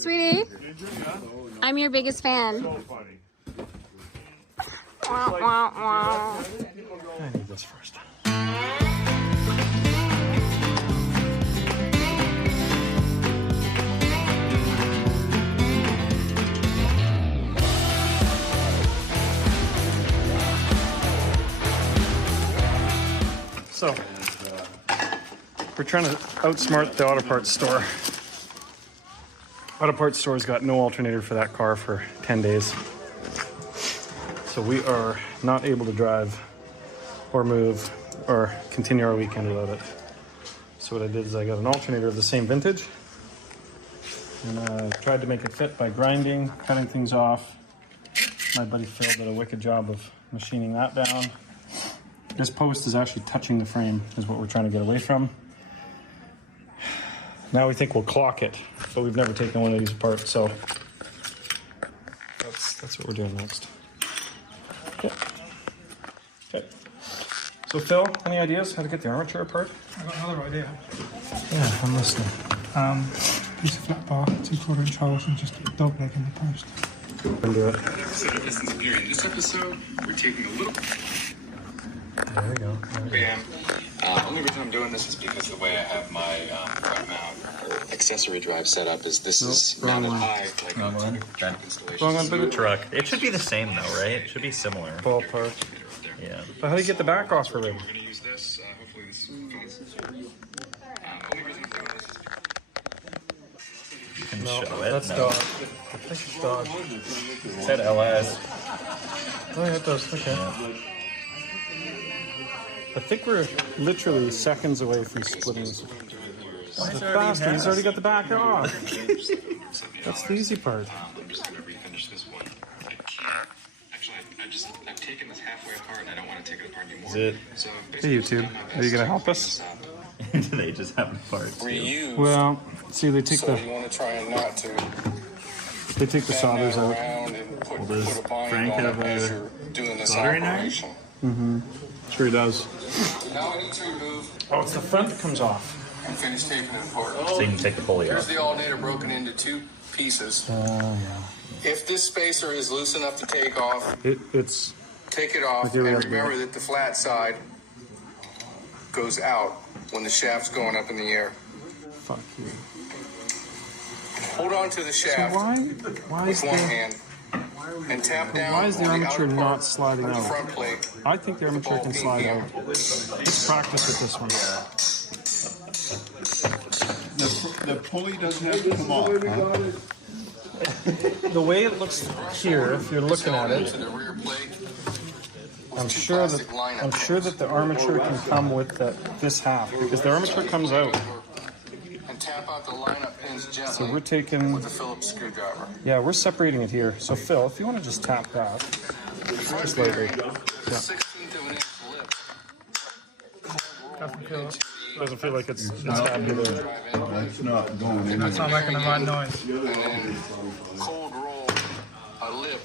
Sweetie, I'm your biggest fan. So funny. Wah, wah, wah. I need this first. So, we're trying to outsmart the auto parts store. Auto parts store's got no alternator for that car for 10 days. So we are not able to drive or move or continue our weekend without it. So what I did is I got an alternator of the same vintage and I tried to make it fit by grinding, cutting things off. My buddy Phil did a wicked job of machining that down. This post is actually touching the frame, is what we're trying to get away from. Now we think we'll clock it, but we've never taken one of these apart, so that's what we're doing next. Okay. Okay. So Phil, any ideas how to get the armature apart? I've got another idea. Yeah, I'm listening. Piece of flat bar, 2/4 inch holes, and just dog leg in the post. We'll do it. Set a distance period. In this episode, we're taking a little. There we go. Bam. Only reason I'm doing this is because the way I have my front mount or accessory drive set up is this is mounted high, like a typical installation. Wrong one, but Truck. It should be the same though, right? It should be similar. ballpark. Yeah. But how do you get the back off for it? We're going to use this. Hopefully this is fun. Only reason I'm doing this is You can No, show it. that's No. dog. I think it's dog. It said LS. Oh yeah, it does. Okay. I think we're literally seconds away from splitting this. The bastard, he's already got the back off. That's the easy part. I'm just going to refinish this one. I can't. Actually, I've taken this halfway apart and I don't want to take it apart anymore. Is it? So Hey YouTube, are you gonna help us? Do they just have the parts? Reuse. Well, see, they take So you the want to try and not to solders out. around and put does a bind Frank on have it as a you're doing this soldering iron? operation. Sure he does. Now I need to remove Oh, it's the front that comes off. and finish taking it apart. So you can take the pulley Here's off. the alternator broken into two pieces. If this spacer is loose enough to take off, It's take it off, Okay, and we have remember that the flat side goes out when the shaft's going up in the air. fuck you. Hold on to the shaft Why is with one the hand and tap down why is the on armature outer not part sliding of the out? front plate. I think the armature can slide out. Let's practice with this one. The pulley doesn't have to come off. The way it looks here, if you're looking at it, To the rear plate. I'm sure that the armature can come with this half because the armature comes out. And tap out the lineup pins gently So we're taking, with a Phillips screwdriver. yeah, we're separating it here. So Phil, if you want to just tap that, just lightly. There's a 16th of an inch lip. Doesn't feel like it's happy there. That's not going in. That's not making the right noise. And then cold roll a lip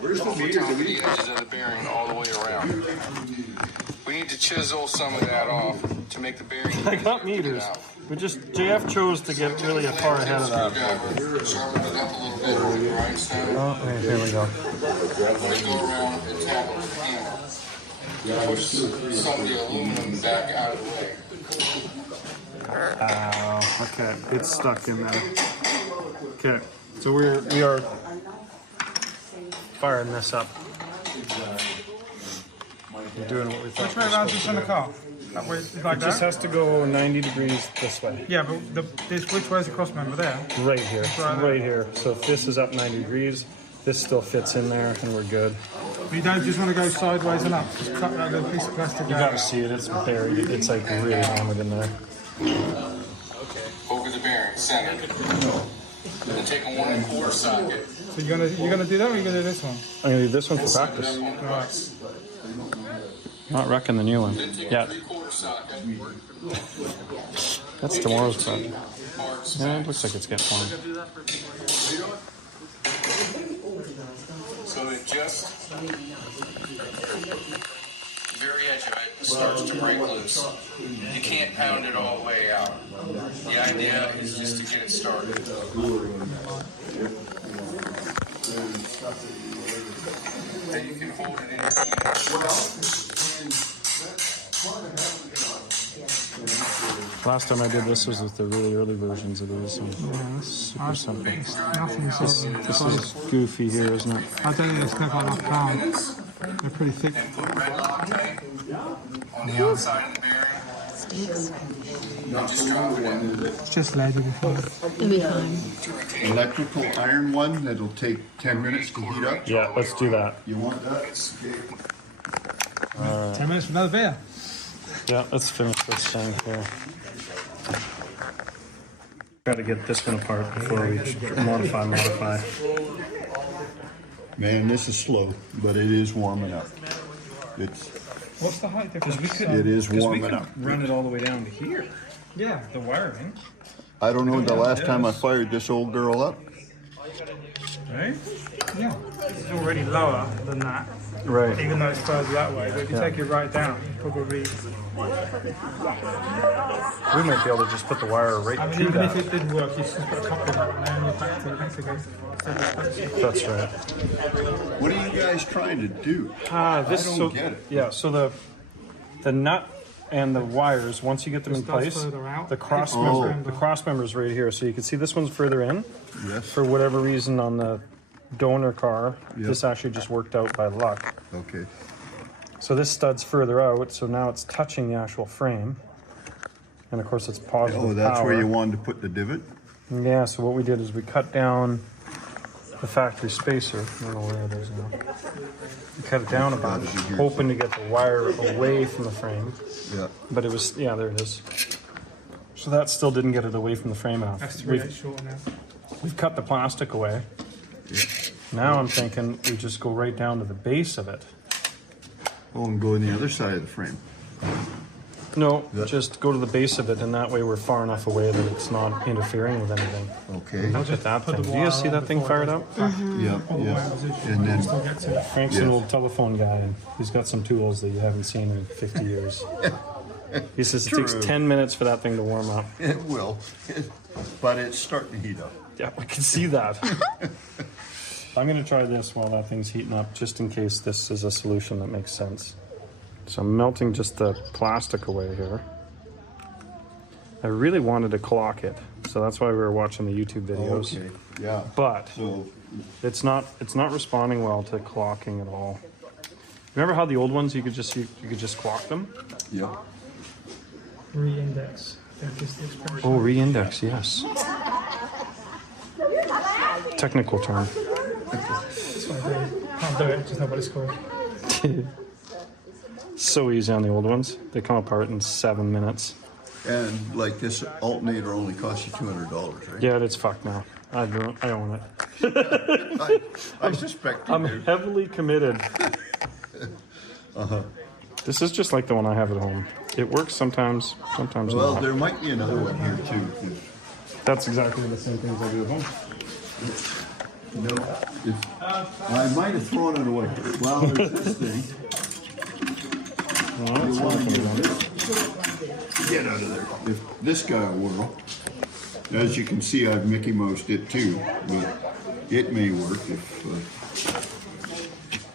Where's the over meter? top of the edges of the bearing all the way around. We need to chisel some of that off to make the bearing. I got meters, but just JF chose to get really far ahead of that. Screwdriver, sharpen it up a little bit with the grindstone. Oh, okay, here we go. Then go around and tap it with the hammer. Push some of the aluminum back out of the way. Okay, it's stuck in there. Okay, so we are firing this up. We're doing what we thought. Which way around is this in the car? That way, like It just that? has to go 90 degrees this way. Yeah, but which way is the cross member there? Right here, Right there. right here. So if this is up 90 degrees, this still fits in there and we're good. But you don't just want to go sideways and up. Just cut that little piece of plastic You out. gotta see it, it's buried. It's like really hammered in there. Over the bearing, center. Then take a 1 1/4 socket. So you're gonna do that, or you're gonna do this one? I'm gonna do this one for practice. Right. Not wrecking the new one. Then take Yeah, a 3/4 socket. that's tomorrow's project. Marks. Yeah, it looks like it's getting formed. So it just the very edge of it starts to break loose. You can't pound it all the way out. The idea is just to get it started. that you can hold it in your hand. Last time I did this was with the really early versions of these. Super simple. Nothing This is goofy here, isn't it? I don't think it's clever enough cards. They're pretty thick. Put red Loctite on the outside of the bearing. Just drop it in. It's just lead. It'll be fine. Electrical iron one that'll take 10 minutes to heat up. Yeah, let's do that. You want that? 10 minutes for another beer. Yeah, let's finish this thing here. Got to get this one apart before we modify. Man, this is slow, but it is warming up. What's the height difference? It is warming up. Run it all the way down to here. Yeah. The wiring, I don't know the last time I fired this old girl up. right? Yeah. It's already lower than that, Right. even though it's further that way. But if you take it right down, probably. We might be able to just put the wire right I mean, to even that. if it did work, you just put a couple of them and you're back to it. That's right. What are you guys trying to do? This I don't so get it. yeah. So the nut and the wires, once you get them in This does place, further out. the cross Oh. member, the cross member is right here. So you can see this one's further in. Yes. For whatever reason on the donor car, Yep. this actually just worked out by luck. Okay. So this stud's further out, so now it's touching the actual frame. And of course it's positive Oh, that's power. where you wanted to put the divot? Yeah, so what we did is we cut down the factory spacer. I don't know where it is now. We cut it down a bunch, hoping to get the wire away from the frame. Yeah. But it was, yeah, there it is. So that still didn't get it away from the frame enough. That's 3/8 short now. We've cut the plastic away. Now I'm thinking we just go right down to the base of it. Oh, and go on the other side of the frame. No, Yeah. just go to the base of it, and that way we're far enough away that it's not interfering with anything. Okay. Look at that Put thing. the Do you wire see on that thing before it fired goes up? back. Yeah, All the way in yeah. position. And then, Still get to it. Frank's Yes. an old telephone guy, and he's got some tools that you haven't seen in 50 years. He says it takes True. 10 minutes for that thing to warm up. it will, but it's starting to heat up. Yeah, I can see that. I'm going to try this while that thing's heating up, just in case this is a solution that makes sense. So I'm melting just the plastic away here. I really wanted to clock it, so that's why we were watching the YouTube videos. Okay, yeah. But So, it's not responding well to clocking at all. Remember how the old ones you could just clock them? yeah. Re-index, I think is the expression. Oh, re-index, yes. Technical term. That's what I do. Can't do it, just know what it's called. So easy on the old ones. They come apart in 7 minutes. And like this alternator only costs you $200, right? Yeah, it's fucked now. I own it. I suspect you I'm do. heavily committed. This is just like the one I have at home. It works sometimes, sometimes Well, not. there might be another one here too. That's exactly the same things I do at home. No, I might have thrown it away. Well, there's this thing. Well, that's You want to fine. get out of there. If this guy will whirl, as you can see, I've Mickey Moused it too, but it may work if.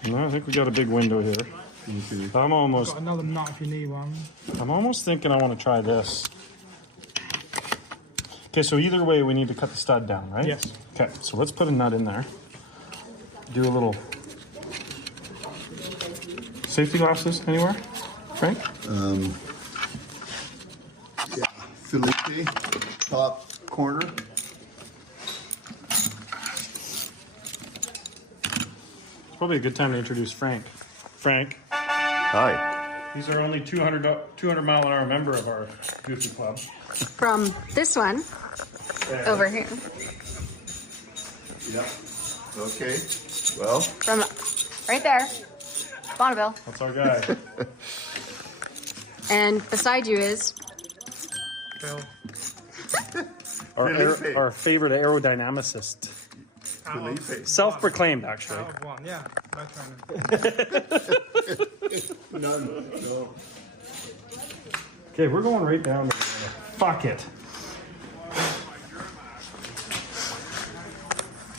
No, I think we got a big window here. I'm almost Got another nut if you need one. thinking I want to try this. Okay, so either way, we need to cut the stud down, right? Yes. Okay, so let's put a nut in there. Do a little safety glasses anywhere, Frank? Yeah, Felipe, top corner. It's probably a good time to introduce Frank. Frank, Hi. he's our only 200 mile an hour member of our Goofy Club. From this one over here. Yeah. Okay. Well, From right there. Bonneville. That's our guy. And beside you is Bill. Felipe. our favorite aerodynamicist. Felipe. Self-proclaimed, actually. Out of one, yeah. No training. No. Okay, we're going right down to fuck it.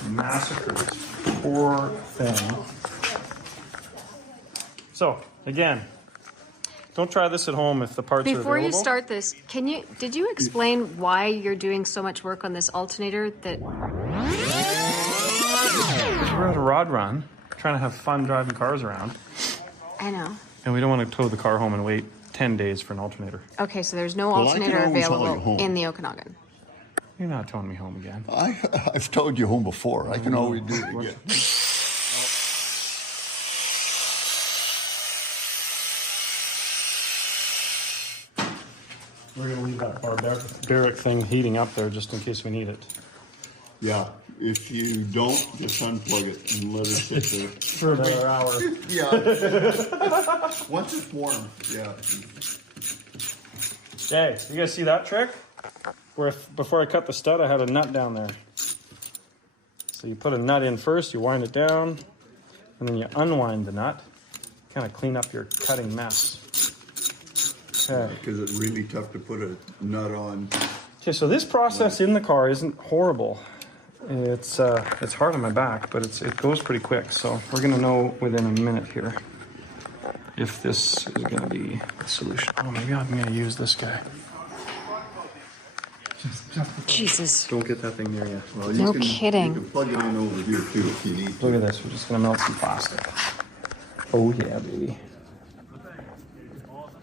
massacred this poor thing. So, again, don't try this at home if the parts are Before available. you start this, did you explain why you're doing so much work on this alternator that... We're at a rod run, trying to have fun driving cars around. I know. And we don't want to tow the car home and wait 10 days for an alternator. Okay, so there's no Well, I can alternator always haul you available home. in the Okanagan. You're not towing me home again. I've towed you home before. I can always do it again. We're going to leave that barbaric thing heating up there just in case we need it. Yeah, if you don't, just unplug it and let it sit there. For another hour. Yeah. Once it's warm, yeah. Hey, you guys see that trick? Where before I cut the stud, I had a nut down there. So you put a nut in first, you wind it down, and then you unwind the nut. Kind of clean up your cutting mess. Okay. Because it's really tough to put a nut on. Okay, so this process in the car isn't horrible. It's hard on my back, but it goes pretty quick. So we're gonna know within a minute here if this is gonna be the solution. Oh, maybe I'm gonna use this guy. Jesus. Don't get that thing near you. Well, No You kidding. can plug it in over here too if you need to. Look at this. We're just gonna melt some plastic. Oh yeah, baby.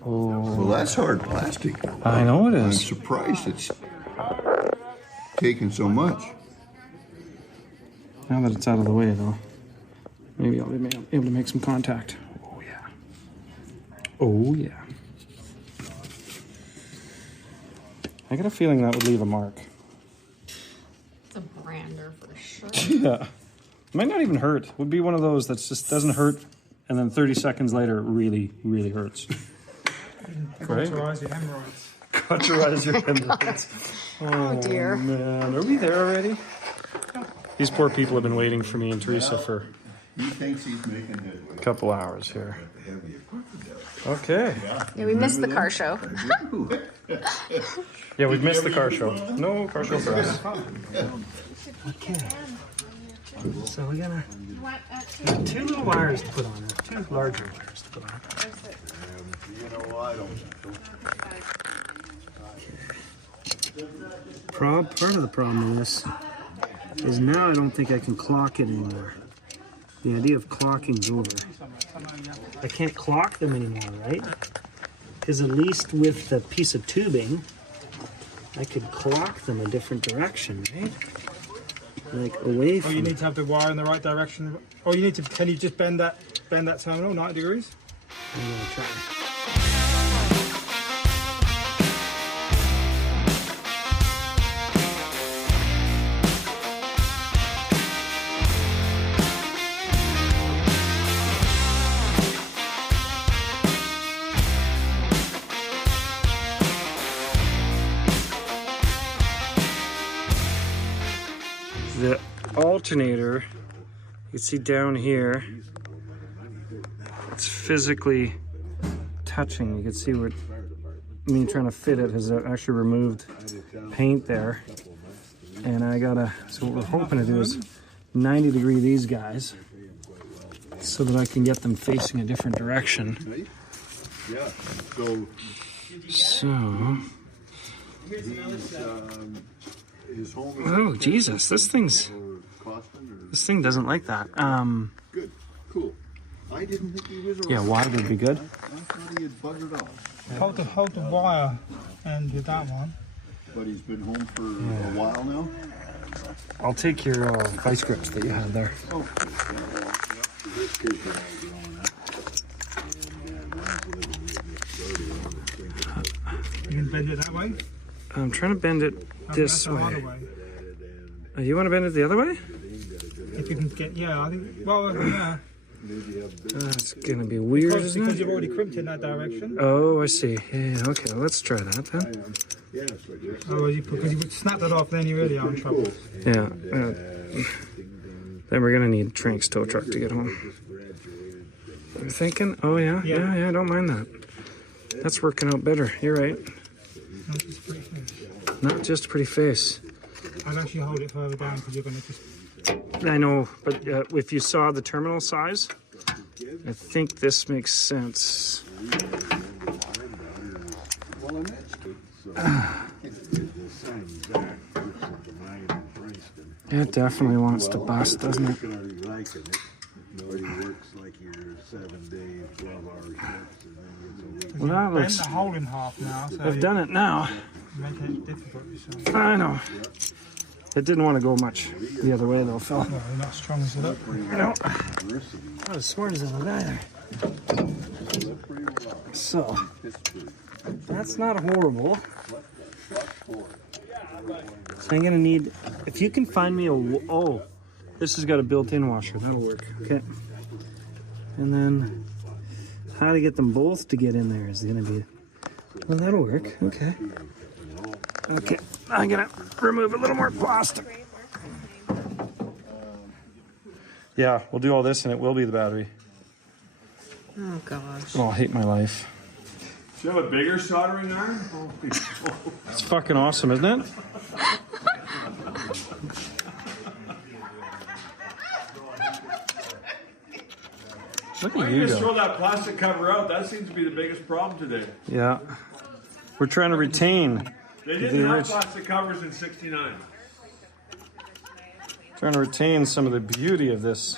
Oh, Well, that's hard plastic. I know it I'm is. surprised it's taken so much. Now that it's out of the way, though, maybe I'll be able to make some contact. Oh yeah. Oh yeah. I got a feeling that would leave a mark. It's a brander for sure. Yeah. Might not even hurt. Would be one of those that just doesn't hurt, and then 30 seconds later, it really, really hurts. Right? Cauterize your hemorrhoids. Cauterize your hemorrhoids. Oh dear. Man, are we there already? These poor people have been waiting for me and Teresa for He thinks he's making headway. a couple hours here. Okay. Yeah, we missed the car show. Yeah, we've missed the car show. No car show for us. Okay. So we got two little wires to put on there. Two larger wires to put on. You know, I don't. Part of the problem with this is now I don't think I can clock it anymore. The idea of clocking's over. I can't clock them anymore, right? Because at least with the piece of tubing, I could clock them a different direction, right? Like away from. Oh, you need to have the wire in the right direction. Oh, you need to. Can you just bend that terminal 90 degrees? I'm gonna try. The alternator, you can see down here, it's physically touching. You can see what me trying to fit it has actually removed paint there. And so what we're hoping to do is 90 degree these guys so that I can get them facing a different direction. Yeah. So So, his home is oh Jesus, this thing doesn't like that. good. Cool. I didn't think he was around. Yeah, wide would be good. I thought he had buggered off. Hold the wire and do that one. But he's been home for a while now. I'll take your vice grips that you had there. Oh, You can bend it that way. I'm trying to bend it this That's the harder way. You want to bend it the other way? If you can get, yeah, I think. Well, yeah. That's gonna be weird, Because isn't it? you've already crimped in that direction. Oh, I see. Yeah, okay, let's try that then. Otherwise, because you snap that off, then you really are in trouble. Yeah. Then we're gonna need Trank's tow truck to get home. I'm thinking, oh yeah, yeah, I don't mind that. That's working out better. You're right. Not just pretty face. Not just a pretty face. I'll actually hold it further down because you're going to just I know, but if you saw the terminal size, I think this makes sense. It definitely wants to bust, doesn't it? Well, that Bend looks... the hole in half now. So I've done it now. Make it difficult for yourself. I know. It didn't want to go much the other way, though, Phil. No, you're not as strong as it up. No. Not as smart as it looked either. So, that's not horrible. So I'm gonna need, if you can find me a, oh, this has got a built-in washer, that'll work, okay. And then, how to get them both to get in there is gonna be, well, that'll work, okay. Okay, I'm gonna remove a little more plastic. Yeah, we'll do all this and it will be the battery. Oh, gosh. Oh, I hate my life. Do you have a bigger soldering iron? It's fucking awesome, isn't it? Look Why at don't you you just go. throw that plastic cover out? That seems to be the biggest problem today. Yeah. We're trying to retain. They The didn't have orig- plastic covers in '69. Trying to retain some of the beauty of this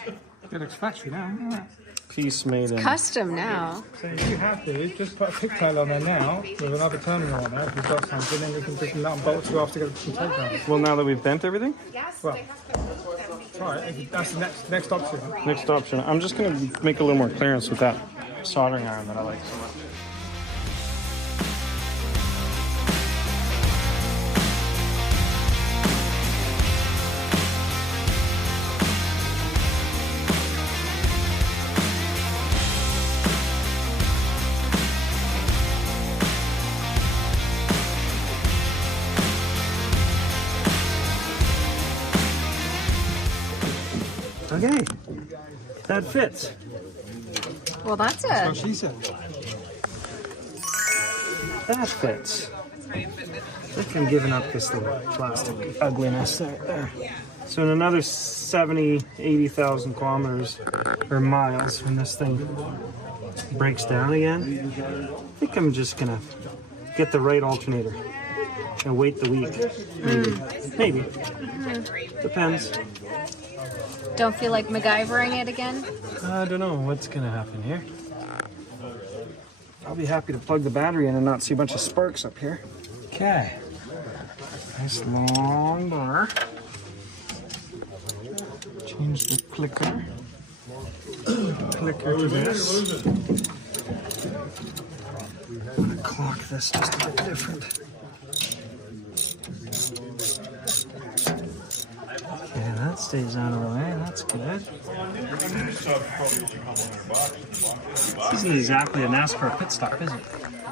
It looks factory now, isn't it? piece made in. Custom now. So if you have to, just put a pigtail on there now with another terminal on there. If you've got something, then you can just nut and bolt to after get some tape down. Well, now that we've bent everything, Well, right, that's the next option. next option. I'm just going to make a little more clearance with that soldering iron that I like so much. Okay, that fits. Well, that's What it. she said. That fits. I think I'm giving up this little plastic ugliness there. So in another 70, 80,000 kilometers or miles, when this thing breaks down again, I think I'm just gonna get the right alternator and wait the week. Maybe. Depends. Don't feel like MacGyvering it again? I don't know what's gonna happen here. I'll be happy to plug the battery in and not see a bunch of sparks up here. Okay. Nice long bar. Change the clicker. Clicker to this. I'm gonna clock this just a bit different. Okay, that stays out of the way. That's good. This isn't exactly a NASCAR pit stop, is it?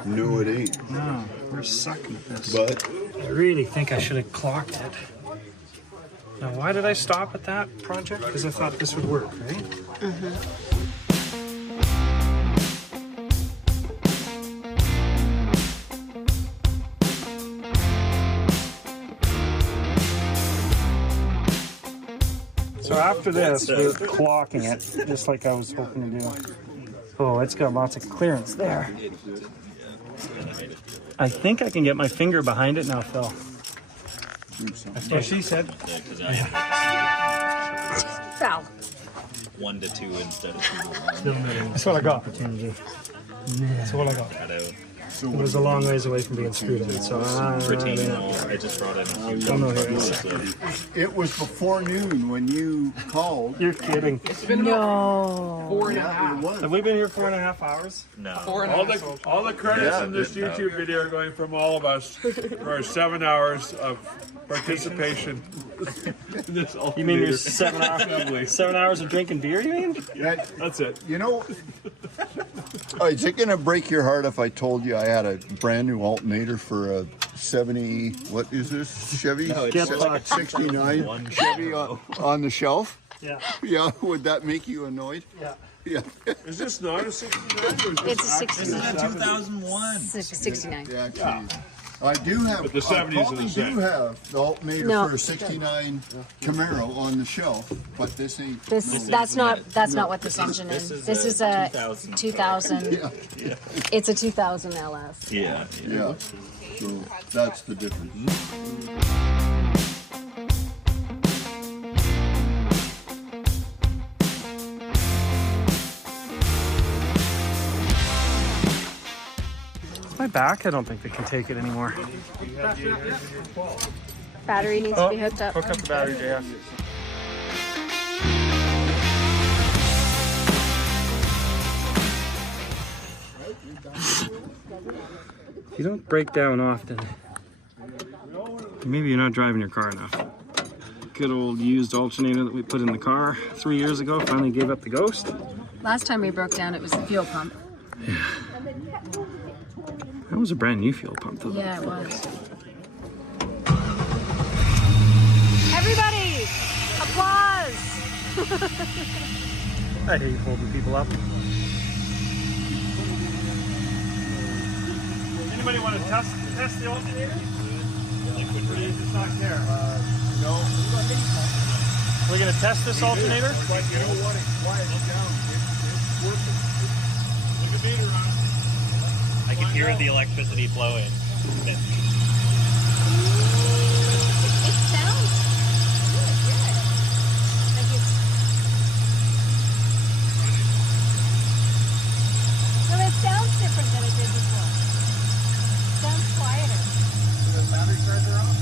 No, it ain't. No, we're sucking at this. But I really think I should have clocked it. Now, why did I stop at that project? Because I thought this would work, right? So after this, we're clocking it, just like I was hoping to do. Oh, it's got lots of clearance there. I think I can get my finger behind it now, Phil. That's what she said. Foul. 1 to 2 instead of 2 to 1. That's what I got. Opportunity. That's all I got. Cut out. It was a long ways away from being screwed in, so Retaining wall. I just brought in a few. don't know here. So it was before noon when you called. You're kidding. No. Yeah, it was. Have we been here 4.5 hours? no. All the credits Yeah, in this YouTube video are going from all of us for our 7 hours of participation. in this You mean you're alternator. 7 hours of drinking beer, you mean? That's it. You know, is it going to break your heart if I told you I had a brand new alternator for a 70, what is this, Chevy? No, it's Get like fucked. 69 One Chevy on the shelf? Yeah. Yeah, would that make you annoyed? Yeah. Yeah. Is this not a 69? It's a 69. 2001. 69. Yeah, geez. I do have. But the 70s I are probably the same. do have the alternator No. for a '69 Camaro on the shelf, but this ain't. That's not what this engine is. This is a 2000. Yeah, It's a 2000 LS. Yeah. yeah. So that's the difference. My back, I don't think they can take it anymore. Battery needs to be hooked up. Hook up the battery, JF. You don't break down often. Maybe you're not driving your car enough. Good old used alternator that we put in the car 3 years ago finally gave up the ghost. Last time we broke down, it was the fuel pump. That was a brand new fuel pump though. Yeah, it was. Everybody, applause! I hate holding people up. Anybody want to test the alternator? It's not there. No. We're gonna test this alternator. But you know what? It quiets down. It's working. Look at meter on. I can hear the electricity flowing. It sounds really good. Like it's... Well, it sounds different than it did before. It sounds quieter. The battery charger off?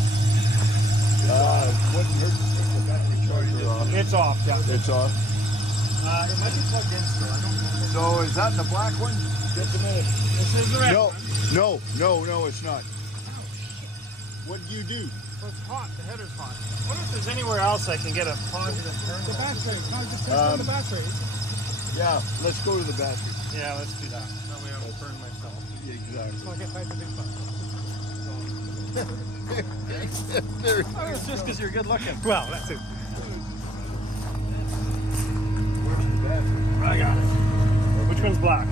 Wouldn't hurt to take the battery charger off. It's off, yeah. It's off. It might be plugged in still. I don't know. So is that the black one? Just a minute. This is the red No, one. no, it's not. What do you do? Well, it's hot. The header's hot. I wonder if there's anywhere else I can get a positive turn. The battery. No, just turn on the battery. Yeah, let's go to the battery. Yeah, let's do that. That way I don't burn myself. Exactly. So I get tied to big button. Oh, it's just because you're good looking. Well, that's it. Where's the battery? I got it. Which one's black?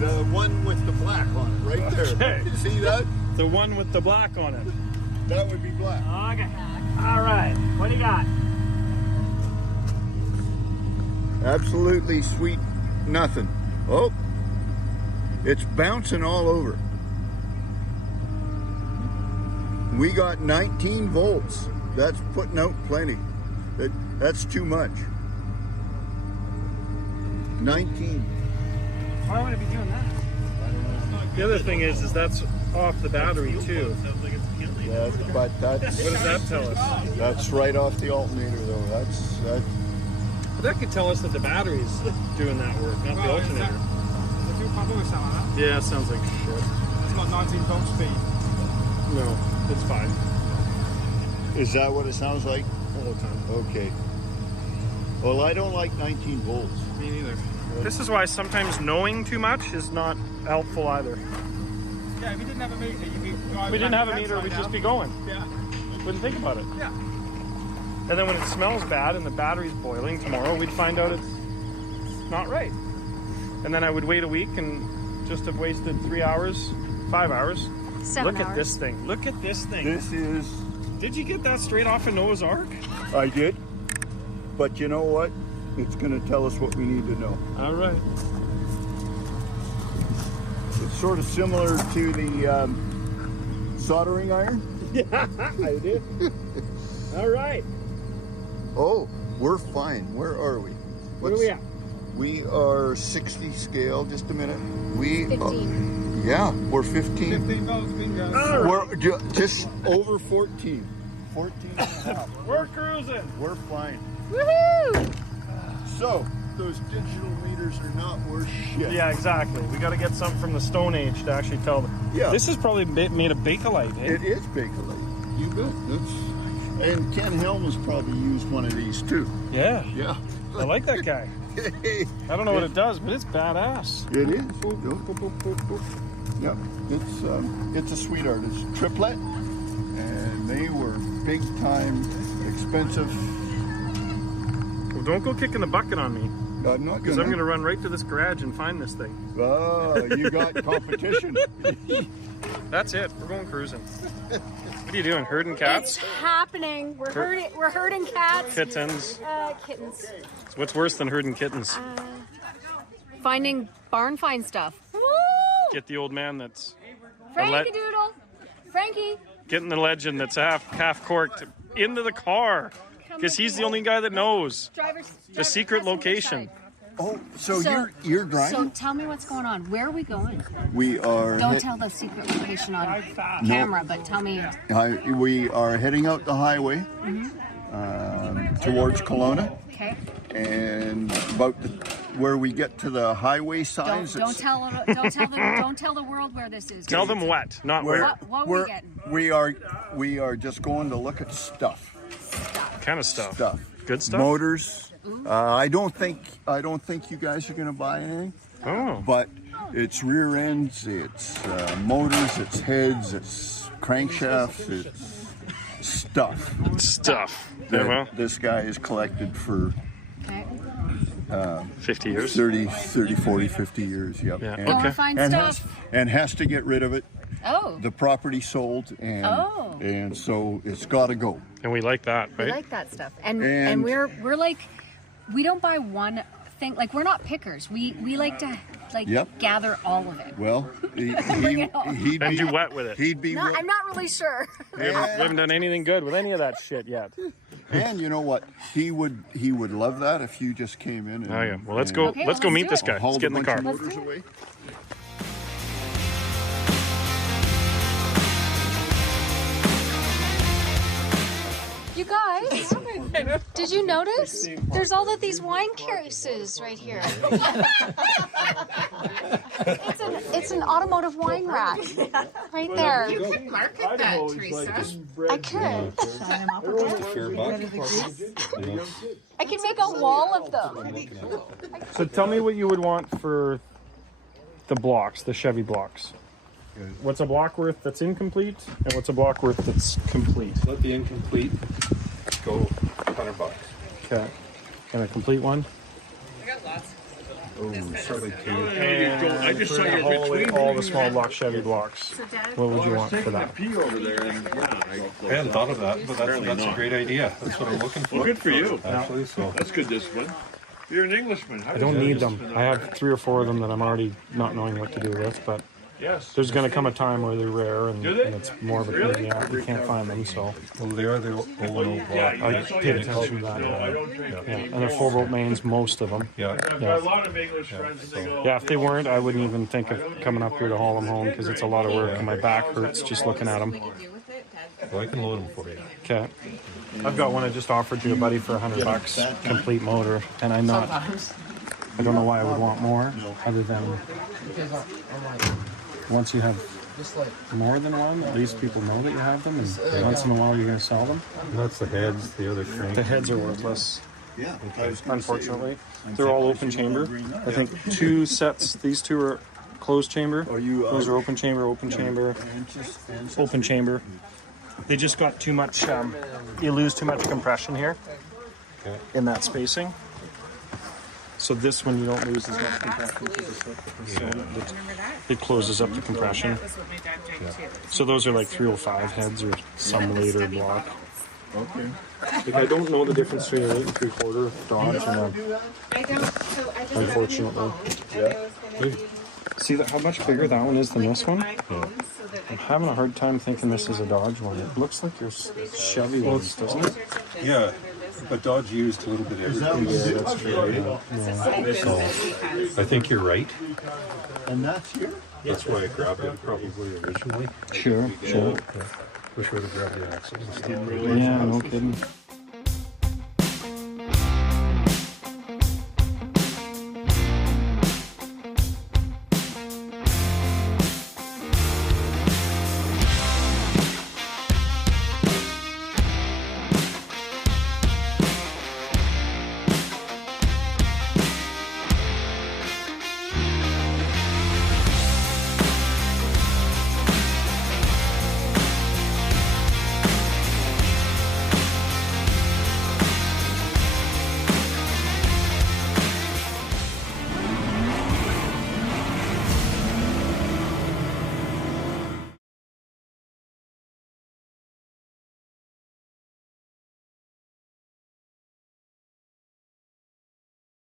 The one with the black on it, right there. Okay. You see that? The one with the black on it. That would be black. Okay. All right. What do you got? Absolutely sweet nothing. Oh, it's bouncing all over. We got 19 volts. That's putting out plenty. That's too much. 19. Why would it be doing that? The other thing is that's off the battery too. Yeah, but What does that tell us? that's right off the alternator though. That's That could tell us that the battery's doing that work, not the alternator. The fuel pump always sound like that. Yeah, sounds like shit. It's not 19 volt speed. No, it's fine. Is that what it sounds like? All the time. Okay. Well, I don't like 19 volts. Me neither. This is why sometimes knowing too much is not helpful either. Yeah, if you didn't have a meter, you'd be driving. If we didn't have a meter, we'd just be going. Yeah. Wouldn't think about it. Yeah. And then when it smells bad and the battery's boiling tomorrow, we'd find out it's not right. And then I would wait a week and just have wasted 3 hours, 5 hours. 7 Look hours. at this thing. Look at this thing. This is. Did you get that straight off of Noah's Ark? I did. But you know what? It's going to tell us what we need to know. All right. It's sort of similar to the soldering iron. Yeah, I did. All right. Oh, we're fine. Where are we? Where are we at? We are 60 scale. Just a minute. We 15. Yeah, we're 15. 15 volts, bingo. We're just over 14. 14 and a half. We're cruising. We're fine. Woohoo! So, those digital meters are not worth shit. Yeah, exactly. We got to get some from the Stone Age to actually tell them. Yeah. This is probably made of Bakelite, eh? It is Bakelite. You bet. And Ken Helms probably used one of these too. Yeah. Yeah. I like that guy. I don't know what it does, but it's badass. It is. Boop, boop, boop, boop, boop. Yep. It's a sweetheart. It's triplet, and they were big time expensive. Well, don't go kicking the bucket on me, I'm not because gonna. I'm going to run right to this garage and find this thing. Oh, you got competition. That's it. We're going cruising. What are you doing? Herding cats? It's happening. We're herding cats. Kittens. Kittens. What's worse than herding kittens? Finding barn find stuff. Woo! Get the old man that's Frankie Doodle. Frankie. getting the legend that's half corked into the car because he's the only guy that knows the secret location. Oh, so you're driving? So tell me what's going on. Where are we going? We are. Don't tell the secret location on camera, but tell me. We are heading out the highway towards Kelowna. Okay. And about where we get to the highway signs. Don't tell the world where this is. Tell them what, not where. What are we getting? We are just going to look at stuff. What kind of stuff? Stuff. Good stuff. Motors. I don't think you guys are going to buy anything. Oh. But it's rear ends, it's motors, it's heads, it's crankshafts, it's stuff. Stuff. That well, this guy has collected for 50 years. 30, 40, 50 years. Yep. Yeah. And, Okay. Find and stuff. has to get rid of it. Oh. The property sold, and so it's got to go. And we like that, right? We like that stuff, and we're like, we don't buy one thing. Like, we're not pickers. We like to gather all of it. Well, he'd And do wet with it. He'd be. I'm not really sure. We haven't done anything good with any of that shit yet. And you know what? He would love that if you just came in. And, Oh yeah. Well, let's go. Okay, let's go let's meet do this it. guy. Let's get in the car. Motors away. You guys, did you notice? There's all of these wine cases right here. It's an automotive wine rack right there. You could market that, Teresa. I could. I could make a wall of them. So tell me what you would want for the blocks, the Chevy blocks. What's a block worth that's incomplete, and what's a block worth that's complete? Let the incomplete go $100. Okay. And a complete one? I got lots. Oh, certainly two. I just saw you between all the small block Chevy blocks. What would you want for that? pee over there, and I hadn't thought of that, but that's a great idea. That's what I'm looking for. well, good for you. Actually, so That's good discipline. You're an Englishman. I don't need them. I have 3 or 4 of them that I'm already not knowing what to do with, but Yes. there's going to come a time where they're rare and, Do they? and it's more of a Really? you can't find them, so well, they are the old block. I paid attention to that. No, I don't drink. Yeah. And they're 4-volt mains, most of them. Yeah. I've got a lot of English friends, and they go, Yeah, if they weren't, I wouldn't even think of coming up here to haul them home because it's a lot of work and my back hurts just looking at them. Well, I can load them for you. Okay. I've got one I just offered to a buddy for $100, complete motor, and I don't know why I would want more, other than once you have more than one, at least people know that you have them, and once in a while you're going to sell them. And that's the heads, the other crank. The heads are worthless, unfortunately. They're all open chamber. I think 2 sets, these 2 are closed chamber. Those are open chamber, open chamber, open chamber. They just got too much, you lose too much compression here in that spacing. So this one you don't lose as much compression. So it closes up the compression. So those are like 305 heads or some later block. Okay. Like I don't know the difference between an 8 3/4 Dodge and a, unfortunately. Yeah. See how much bigger that one is than this one? I'm having a hard time thinking this is a Dodge one. It looks like your Chevy ones, doesn't it? Yeah, but Dodge used a little bit of everything. Yeah, that's true. So I think you're right. And that's here. That's why I grabbed it probably originally. Sure. Wish we would have grabbed the axles instead. Yeah, no kidding.